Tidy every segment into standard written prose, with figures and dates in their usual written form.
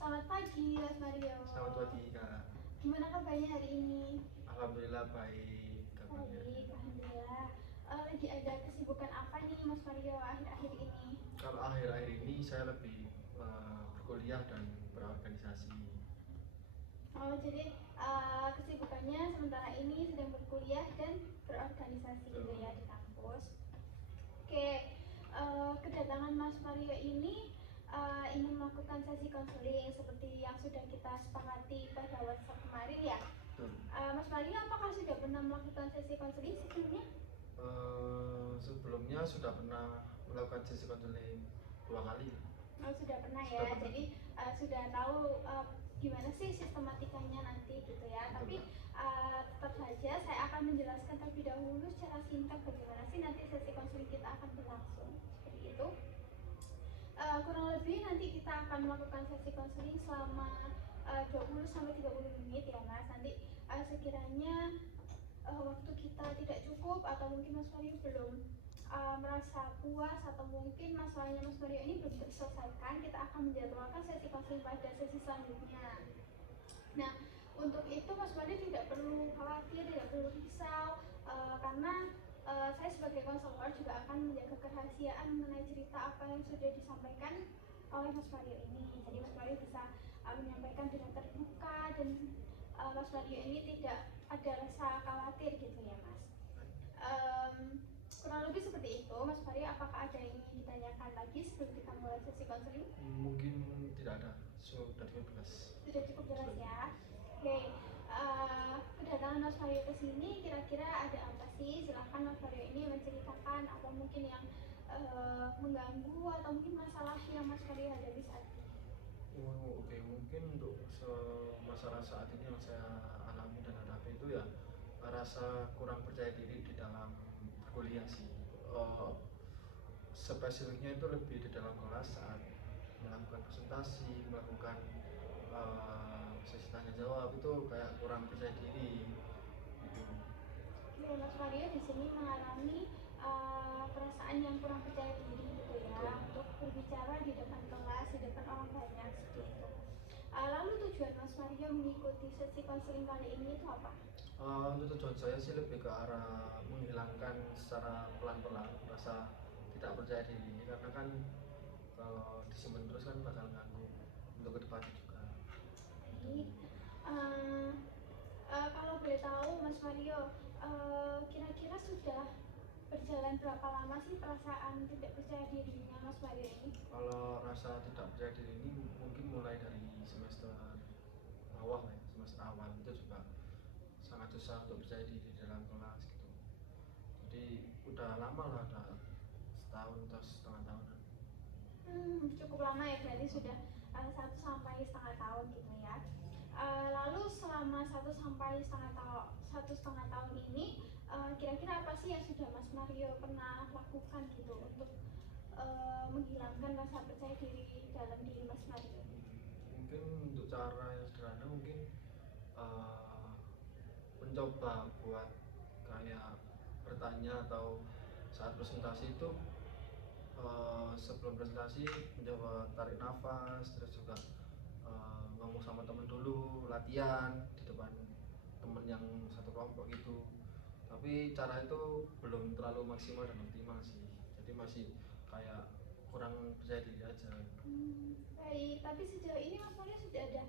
Selamat pagi, Mas Mario. Selamat pagi Kak. Gimana kabarnya hari ini? Alhamdulillah baik kabarnya. Baik, alhamdulillah. Lagi ada kesibukan apa nih, Mas Mario, akhir-akhir ini? Kalau akhir-akhir ini saya lebih berkuliah dan berorganisasi. Oh, jadi kesibukannya sementara ini sedang berkuliah dan berorganisasi gitu ya di kampus. Oke, kedatangan Mas Mario ini ingin melakukan sesi konseling seperti yang sudah kita sepakati pada WhatsApp kemarin ya. Mas Mario, apakah sudah pernah melakukan sesi konseling sebelumnya? Sebelumnya sudah pernah melakukan sesi konseling 2 kali. Oh, sudah pernah ya. Sudah pernah. Jadi sudah tahu gimana sih sistematikanya nanti gitu ya. Tapi tetap saja saya akan menjelaskan terlebih dahulu secara singkat bagaimana sih nanti sesi konseling kita akan berlangsung. Seperti itu. Kurang lebih nanti kita akan melakukan sesi konseling selama 20 sampai 30 menit ya Mas. Nanti sekiranya waktu kita tidak cukup atau mungkin Mas Mario belum merasa puas atau mungkin masalahnya Mas Mario ini belum terselesaikan, kita akan menjadwalkan sesi konseling pada sesi selanjutnya. Nah, untuk itu Mas Mario tidak perlu khawatir, tidak perlu risau, karena saya sebagai konselor juga akan menjaga kerahasiaan mengenai cerita apa yang sudah disampaikan oleh Mas Mario ini. Jadi Mas Mario bisa menyampaikan dengan terbuka dan Mas Mario ini tidak ada rasa khawatir gitu ya Mas. Kurang lebih seperti itu. Mas Mario, apakah ada yang ingin ditanyakan lagi sebelum kita mulai sesi konseling? Mungkin tidak ada, sudah cukup jelas. Sudah cukup jelas ya. Oke, kedatangan Mas Mario ke sini kira-kira ada apa sih? Silahkan Mas Mario ini menceritakan apa mungkin yang mengganggu atau mungkin masalah yang Mas Mario hadapi saat ini. Oke, mungkin untuk masalah saat ini yang saya alami dan hadapi itu ya rasa kurang percaya diri di dalam berkuliah sih. Spesifiknya itu lebih di dalam kelas saat melakukan presentasi, melakukan sesi tanya jawab itu kayak kurang percaya diri gitu. Oke, Mas Mario di sini mengalami perasaan yang kurang percaya diri gitu ya. Betul. Untuk berbicara di depan kelas, di depan orang banyak seperti itu. Lalu tujuan Mas Mario mengikuti sesi konseling kali ini itu apa? Untuk tujuan saya sih lebih ke arah menghilangkan secara pelan-pelan rasa tidak percaya diri ini, karena kan kalau disimpan terus kan bakal ganggu untuk kedepannya juga. Baik. Kalau boleh tahu Mas Mario, kira-kira sudah berjalan berapa lama sih perasaan tidak percaya dirinya Mas Mario ini? Kalau rasa tidak percaya diri ini mungkin mulai dari semester awal ya, semester awal itu juga sangat susah untuk percaya diri dalam kelas gitu. Jadi udah lama lah, udah setahun atau setengah tahunan. Cukup lama ya, berarti sudah 1 sampai setengah tahun gitu ya. Lalu selama 1,5 tahun ini kira-kira apa sih yang sudah Mas Mario pernah lakukan gitu untuk menghilangkan rasa percaya diri dalam diri Mas Mario? Mungkin untuk cara yang sederhana mungkin mencoba buat kayak bertanya atau saat presentasi itu sebelum presentasi mencoba tarik nafas, terus juga ngomong sama temen dulu, latihan di depan temen yang satu kelompok gitu. Tapi cara itu belum terlalu maksimal dan optimal sih, jadi masih kayak kurang percaya diri aja. Baik, tapi sejauh ini Mas Mario sudah ada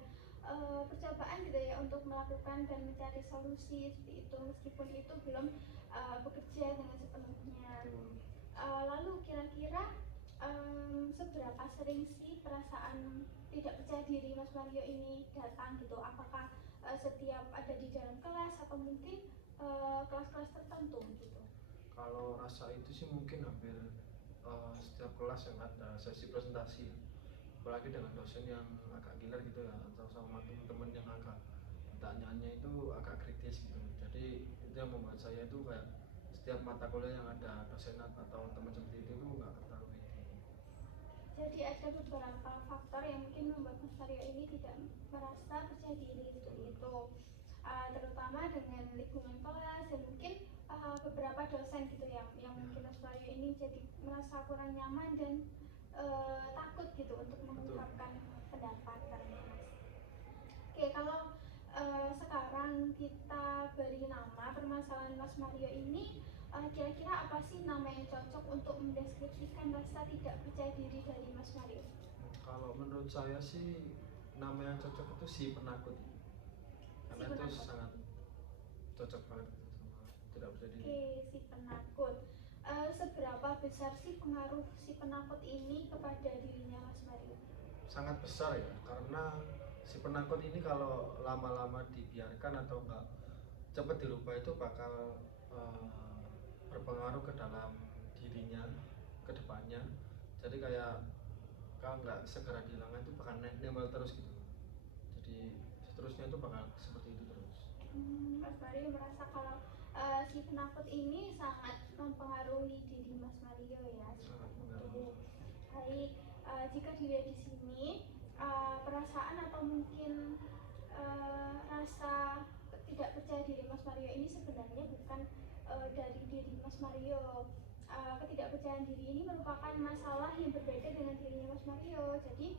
percobaan gitu ya untuk melakukan dan mencari solusi seperti itu, meskipun itu belum bekerja dengan sepenuhnya. Lalu kira-kira seberapa sering sih perasaan tidak percaya diri Mas Mario ini datang gitu? Apakah setiap ada di dalam kelas atau mungkin kelas-kelas tertentu gitu? Kalau rasa itu sih mungkin hampir setiap kelas yang ada sesi presentasi, apalagi dengan dosen yang agak gila gitu ya, atau sama teman-teman yang agak pertanyaannya itu agak kritis gitu. Jadi itu yang membuat saya itu kayak setiap mata kuliah yang ada dosen atau teman seperti itu nggak terlalu pede. Jadi ada beberapa faktor yang mungkin membuat Mas Mario ini tidak merasa percaya diri seperti itu, terutama dengan lingkungan kelas dan mungkin beberapa dosen gitu yang mungkin Mas Mario ini jadi merasa kurang nyaman dan takut gitu untuk mengungkapkan pendapat karena kita beri nama permasalahan Mas Mario ini, kira-kira apa sih nama yang cocok untuk mendeskripsikan rasa tidak percaya diri dari Mas Mario? Kalau menurut saya sih nama yang cocok itu si penakut, karena Si itu penakut. sangat cocok banget gitu sama tidak percaya diri. Oke, si penakut. Seberapa besar sih pengaruh si penakut ini kepada dirinya Mas Mario? Sangat besar ya, karena si penakut ini kalau lama-lama dibiarkan atau enggak cepat dirubah itu bakal berpengaruh ke dalam dirinya ke depannya. Jadi kayak kalau nggak segera dihilangkan itu bakal nempel terus gitu. Jadi seterusnya itu bakal seperti itu terus. Mas Mario merasa kalau si penakut ini sangat mempengaruhi diri Mas Mario ya, Sangat seperti itu. mengganggu. Baik, jika dilihat di sini, perasaan atau mungkin rasa tidak percaya diri Mas Mario ini sebenarnya bukan dari diri Mas Mario. Ketidakpercayaan diri ini merupakan masalah yang berbeda dengan dirinya Mas Mario. Jadi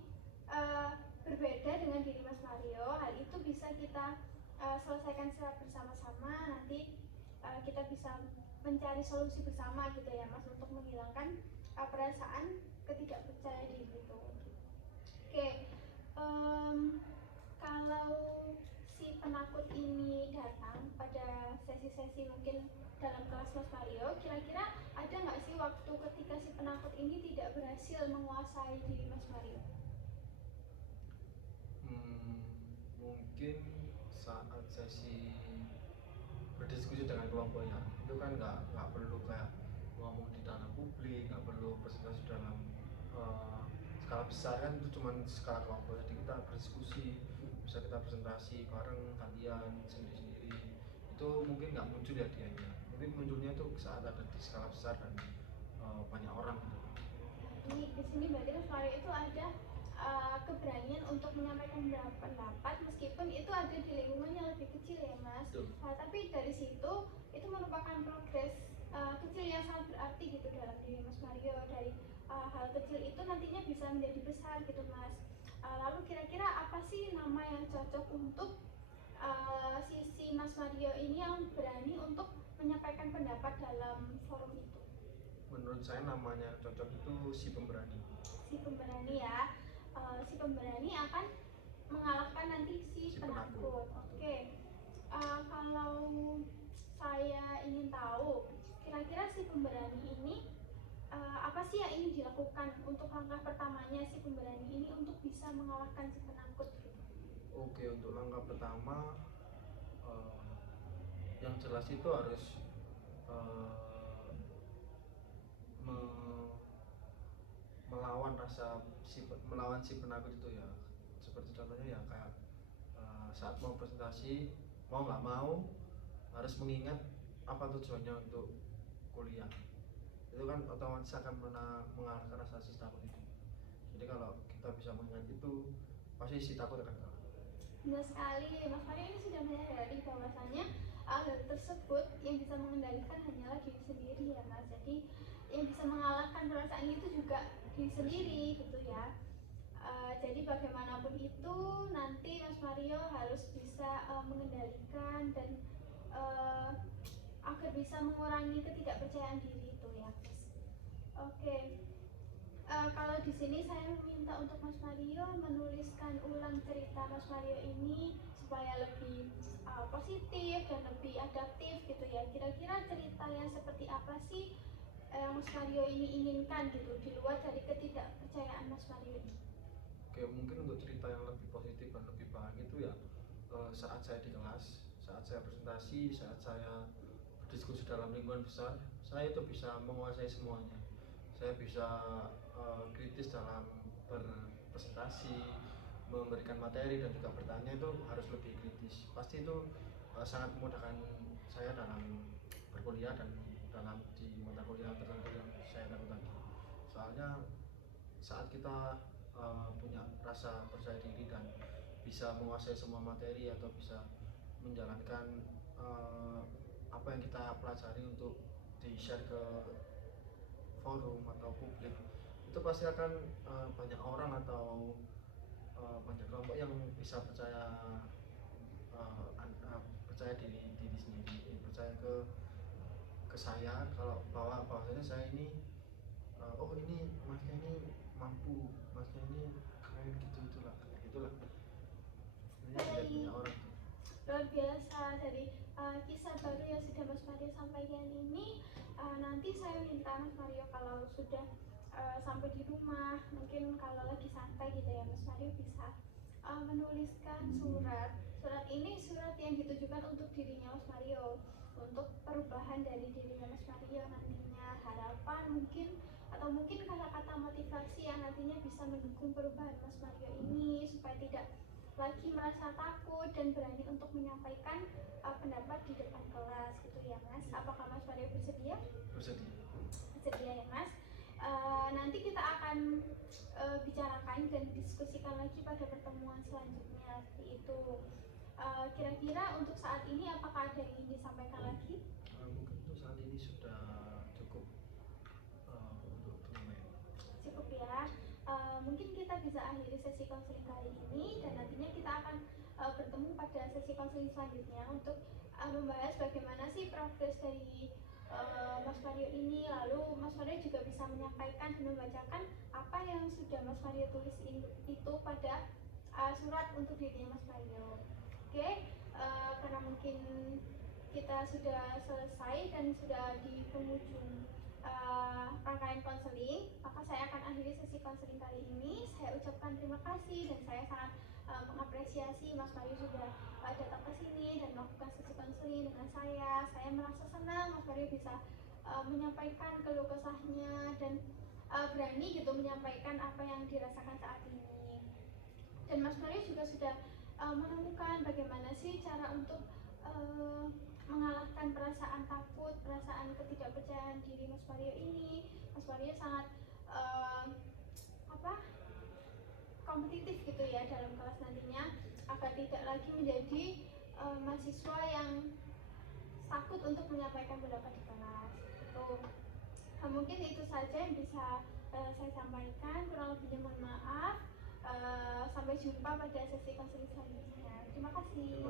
berbeda dengan diri Mas Mario, hal itu bisa kita selesaikan secara bersama-sama. Nanti kita bisa mencari solusi bersama gitu ya Mas, untuk menghilangkan perasaan ketidakpercaya diri itu. Oke, kalau si penakut ini datang pada sesi-sesi mungkin dalam kelas Mas Mario, kira-kira ada nggak sih waktu ketika si penakut ini tidak berhasil menguasai diri Mas Mario? Mungkin saat sesi berdiskusi dengan kelompok ya, itu kan nggak perlu kayak ngomong di dalam publik, nggak perlu presentasi dalam skala besar kan, itu cuma skala kelompok. Jadi kita berdiskusi, bisa kita presentasi bareng kalian sendiri-sendiri, itu mungkin nggak muncul ya dianya, mungkin munculnya itu saat ada di skala besar dan banyak orang gitu. Di sini berarti Mas Mario itu ada keberanian untuk menyampaikan pendapat meskipun itu ada di lingkungan yang lebih kecil ya Mas. Tapi dari situ itu merupakan progres kecil yang sangat berarti gitu dalam diri Mas Mario. Dari hal kecil itu nantinya bisa menjadi besar gitu Mas. Lalu kira-kira apa sih nama yang cocok untuk sisi Mas Mario ini yang berani untuk menyampaikan pendapat dalam forum itu? Menurut saya namanya cocok itu si pemberani. Si pemberani ya. Si pemberani akan mengalahkan nanti si penakut. Oke. Kalau saya ingin tahu, kira-kira si pemberani ini apa sih yang ingin dilakukan untuk langkah pertamanya si pemberani ini untuk bisa mengalahkan si penakut? Oke, untuk langkah pertama yang jelas itu harus melawan si penakut itu ya. Seperti contohnya ya kayak saat mau presentasi, mau nggak mau harus mengingat apa tujuannya untuk kuliah. Itu kan otomatis akan mengalahkan rasa si takut itu. Jadi kalau kita bisa mengingat itu, pasti si takut akan kalah. Benar sekali, Mas Mario ini sudah menyadari bahwasanya hal tersebut yang bisa mengendalikan hanyalah diri sendiri ya Mas. Jadi yang bisa mengalahkan perasaan itu juga diri sendiri gitu ya. Jadi bagaimanapun itu nanti Mas Mario harus bisa mengendalikan dan agar bisa mengurangi ketidakpercayaan diri itu ya Mas. Oke. Kalau di sini saya meminta untuk Mas Mario menuliskan ulang cerita Mas Mario ini supaya lebih positif dan lebih adaptif gitu ya. Kira-kira cerita yang seperti apa sih yang Mas Mario ini inginkan gitu di luar dari ketidakpercayaan Mas Mario ini? Oke, mungkin untuk cerita yang lebih positif dan lebih bahagia itu ya saat saya di kelas, saat saya presentasi, saat saya berdiskusi dalam lingkungan besar, saya itu bisa menguasai semuanya. Saya bisa kritis dalam berpresentasi, memberikan materi dan juga bertanya itu harus lebih kritis. Pasti itu sangat memudahkan saya dalam berkuliah dan dalam di mata kuliah tertentu yang saya lakukan tadi. Soalnya saat kita punya rasa percaya diri dan bisa menguasai semua materi atau bisa menjalankan apa yang kita pelajari untuk di-share ke forum atau publik, itu pasti akan banyak orang atau banyak kelompok yang bisa percaya percaya diri sendiri, percaya ke saya kalau bahwasanya saya ini oh ini masnya ini mampu, masnya ini keren gitu itulah itulah sebenarnya dilihat banyak orang tuh. Luar biasa dari kisah baru yang sudah Mas Mario sampaikan ini. Nanti saya minta Mas Mario kalau sudah sampai di rumah, mungkin kalau lagi santai gitu ya, Mas Mario bisa menuliskan surat ini surat yang ditujukan untuk dirinya Mas Mario, untuk perubahan dari dirinya Mas Mario nantinya, harapan mungkin, atau mungkin kata-kata motivasi yang nantinya bisa mendukung perubahan Mas Mario ini supaya tidak lagi merasa takut dan berani untuk menyampaikan pendapat di depan kelas gitu ya Mas. Apakah Mas Mario bersedia? Bersedia ya Mas. Nanti kita akan bicarakan dan diskusikan lagi pada pertemuan selanjutnya seperti itu. Kira-kira untuk saat ini apakah ada yang ingin disampaikan lagi? Mungkin untuk saat ini sudah cukup untuk teman. Cukup ya. Mungkin kita bisa akhiri sesi konseling kali ini dan nantinya kita akan bertemu pada sesi konseling selanjutnya untuk membahas bagaimana sih progres dari Mas Mario ini, lalu Mas Mario juga bisa menyampaikan dan membacakan apa yang sudah Mas Mario tulis itu pada surat untuk dirinya Mas Mario. Oke, karena mungkin kita sudah selesai dan sudah di penghujung rangkaian konseling, maka saya akan akhiri sesi konseling kali ini. Saya ucapkan terima kasih dan saya sangat mengapresiasi Mas Mario sudah datang ke sini dan melakukan sesi konseling dengan saya. Saya merasa senang Mas Mario bisa menyampaikan keluh kesahnya dan berani gitu menyampaikan apa yang dirasakan saat ini. Dan Mas Mario juga sudah menemukan bagaimana sih cara untuk mengalahkan perasaan takut, perasaan ketidakpercayaan diri Mas Mario ini. Mas Mario sangat kompetitif gitu ya dalam kelas nantinya, agar tidak lagi menjadi mahasiswa yang takut untuk menyampaikan pendapat di kelas. Mungkin itu saja yang bisa saya sampaikan, kurang lebihnya mohon maaf. Sampai jumpa pada sesi konseling selanjutnya. Terima kasih.